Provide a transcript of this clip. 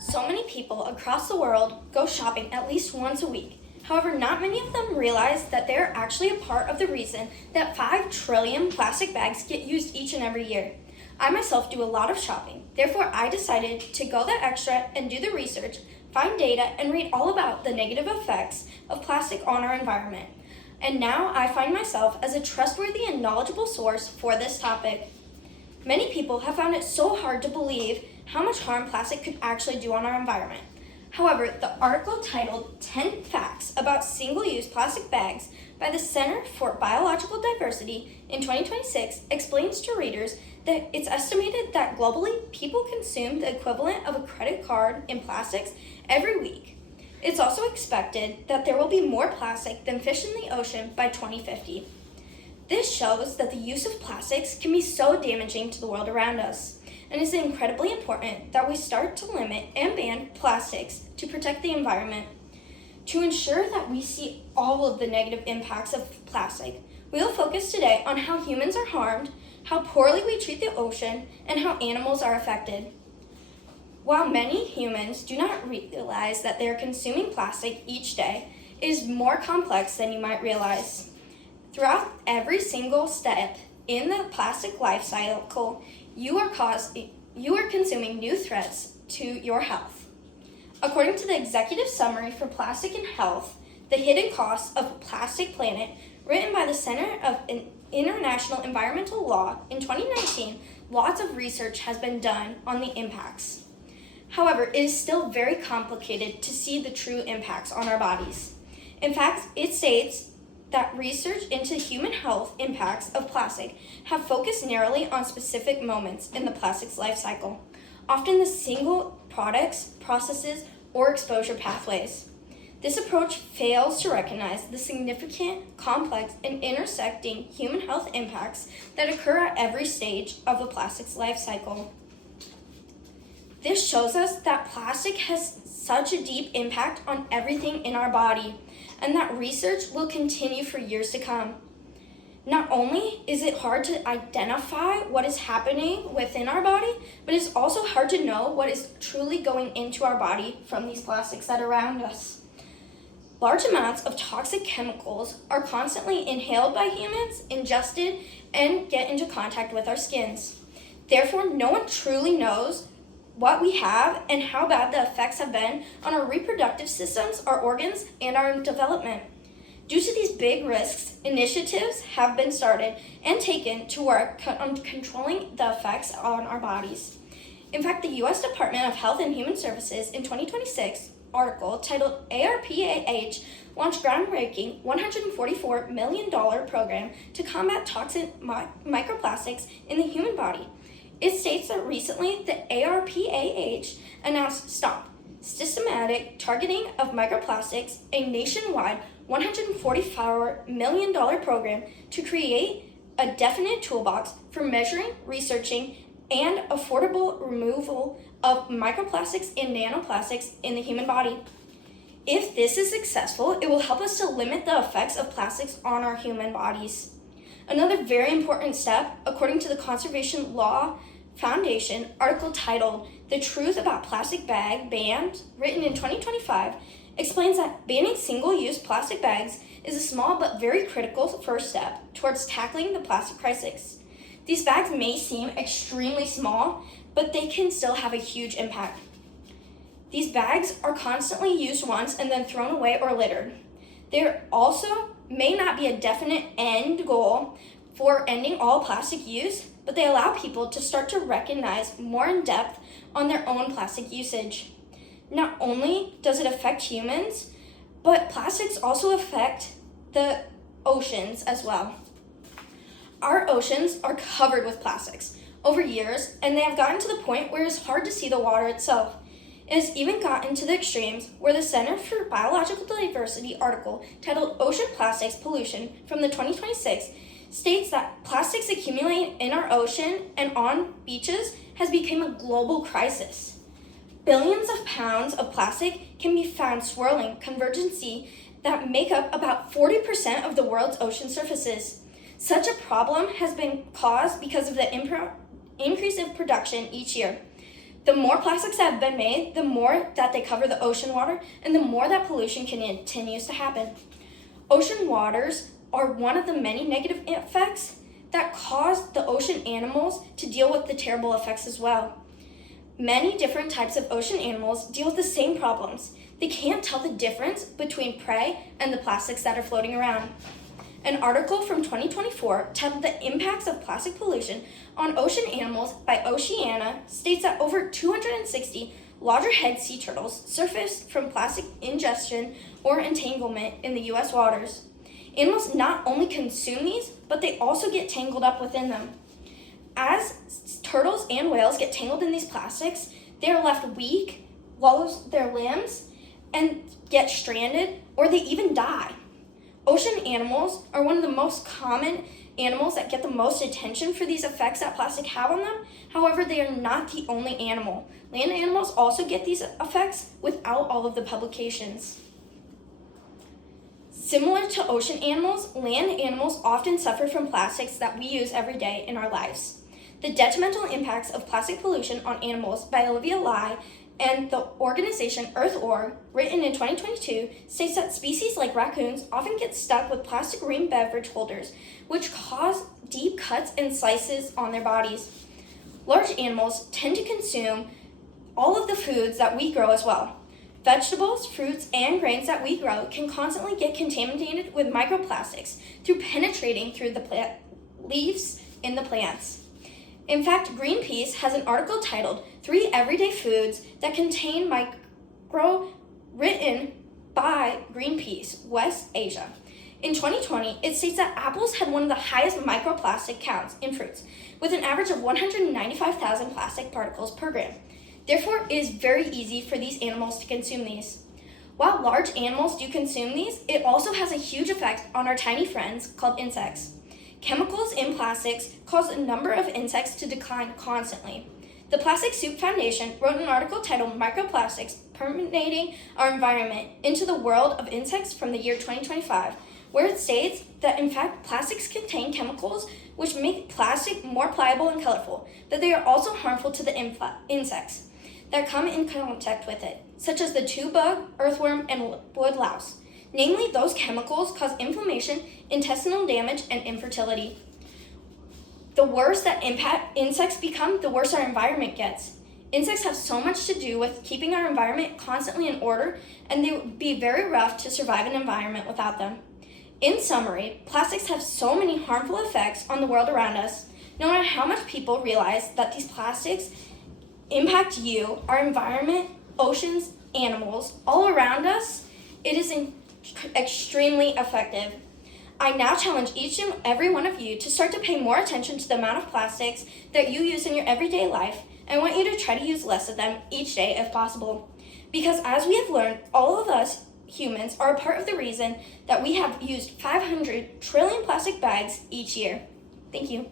So many people across the world go shopping at least once a week. However, not many of them realize that they're actually a part of the reason that 5 trillion plastic bags get used each and every year. I myself do a lot of shopping. Therefore, I decided to go that extra and do the research, find data, and read all about the negative effects of plastic on our environment. And now I find myself as a trustworthy and knowledgeable source for this topic. Many people have found it so hard to believe how much harm plastic could actually do on our environment. However, the article titled 10 Facts About Single-Use Plastic Bags by the Center for Biological Diversity in 2026 explains to readers that it's estimated that globally people consume the equivalent of a credit card in plastics every week. It's also expected that there will be more plastic than fish in the ocean by 2050. This shows that the use of plastics can be so damaging to the world around us, and it's incredibly important that we start to limit and ban plastics to protect the environment. To ensure that we see all of the negative impacts of plastic, we will focus today on how humans are harmed, how poorly we treat the ocean, and how animals are affected. While many humans do not realize that they are consuming plastic each day, it is more complex than you might realize. Throughout every single step in the plastic life cycle, you are consuming new threats to your health. According to the Executive Summary for Plastic and Health, The Hidden Costs of a Plastic Planet, written by the Center of International Environmental Law in 2019, lots of research has been done on the impacts. However, it is still very complicated to see the true impacts on our bodies. In fact, it states that research into human health impacts of plastic have focused narrowly on specific moments in the plastic's life cycle, often the single products, processes, or exposure pathways. This approach fails to recognize the significant, complex, and intersecting human health impacts that occur at every stage of the plastic's life cycle. This shows us that plastic has such a deep impact on everything in our body, and that research will continue for years to come. Not only is it hard to identify what is happening within our body, but it's also hard to know what is truly going into our body from these plastics that are around us. Large amounts of toxic chemicals are constantly inhaled by humans, ingested, and get into contact with our skins. Therefore, no one truly knows what we have and how bad the effects have been on our reproductive systems, our organs, and our development. Due to these big risks, initiatives have been started and taken to work on controlling the effects on our bodies. In fact, the U.S. Department of Health and Human Services in 2026 article titled ARPAH launched groundbreaking $144 million program to combat toxic microplastics in the human body. It states that recently the ARPAH announced STOP, Systematic Targeting of Microplastics, a nationwide $144 million program to create a definite toolbox for measuring, researching, and affordable removal of microplastics and nanoplastics in the human body. If this is successful, it will help us to limit the effects of plastics on our human bodies. Another very important step, according to the Conservation Law Foundation article titled The Truth About Plastic Bag Bans, written in 2025, explains that banning single-use plastic bags is a small but very critical first step towards tackling the plastic crisis. These bags may seem extremely small, but they can still have a huge impact. These bags are constantly used once and then thrown away or littered. There also may not be a definite end goal for ending all plastic use, but they allow people to start to recognize more in depth on their own plastic usage. Not only does it affect humans, but plastics also affect the oceans as well. Our oceans are covered with plastics over years, and they have gotten to the point where it's hard to see the water itself. It has even gotten to the extremes where the Center for Biological Diversity article titled Ocean Plastics Pollution from the 2026 states that plastics accumulating in our ocean and on beaches has become a global crisis. Billions of pounds of plastic can be found swirling convergency that make up about 40% of the world's ocean surfaces. Such a problem has been caused because of the increase in production each year. The more plastics that have been made, the more that they cover the ocean water, and the more that pollution continues to happen. Ocean waters are one of the many negative effects that cause the ocean animals to deal with the terrible effects as well. Many different types of ocean animals deal with the same problems. They can't tell the difference between prey and the plastics that are floating around. An article from 2024 titled The Impacts of Plastic Pollution on Ocean Animals by Oceana states that over 260 loggerhead sea turtles surfaced from plastic ingestion or entanglement in the U.S. waters. Animals not only consume these, but they also get tangled up within them. As turtles and whales get tangled in these plastics, they are left weak, lose their limbs, and get stranded, or they even die. Ocean animals are one of the most common animals that get the most attention for these effects that plastic have on them. However, they are not the only animal. Land animals also get these effects without all of the publications. Similar to ocean animals, land animals often suffer from plastics that we use every day in our lives. The Detrimental Impacts of Plastic Pollution on Animals by Olivia Lai and the organization Earth.org, written in 2022, states that species like raccoons often get stuck with plastic green beverage holders, which cause deep cuts and slices on their bodies. Large animals tend to consume all of the foods that we grow as well. Vegetables, fruits, and grains that we grow can constantly get contaminated with microplastics through penetrating through the leaves in the plants. In fact, Greenpeace has an article titled 3 Everyday Foods That Contain Micro, written by Greenpeace, West Asia. In 2020, it states that apples had one of the highest microplastic counts in fruits, with an average of 195,000 plastic particles per gram. Therefore, it is very easy for these animals to consume these. While large animals do consume these, it also has a huge effect on our tiny friends called insects. Chemicals in plastics cause a number of insects to decline constantly. The Plastic Soup Foundation wrote an article titled Microplastics Permeating Our Environment into the World of Insects from the year 2025, where it states that in fact plastics contain chemicals which make plastic more pliable and colorful, but they are also harmful to the insects that come in contact with it, such as the tube bug, earthworm, and wood louse. Namely, those chemicals cause inflammation, intestinal damage, and infertility. The worse that insects become, the worse our environment gets. Insects have so much to do with keeping our environment constantly in order, and they would be very rough to survive an environment without them. In summary, plastics have so many harmful effects on the world around us. No matter how much people realize that these plastics impact you, our environment, oceans, animals, all around us, it is extremely effective. I now challenge each and every one of you to start to pay more attention to the amount of plastics that you use in your everyday life, and I want you to try to use less of them each day if possible. Because as we have learned, all of us humans are a part of the reason that we have used 500 trillion plastic bags each year. Thank you.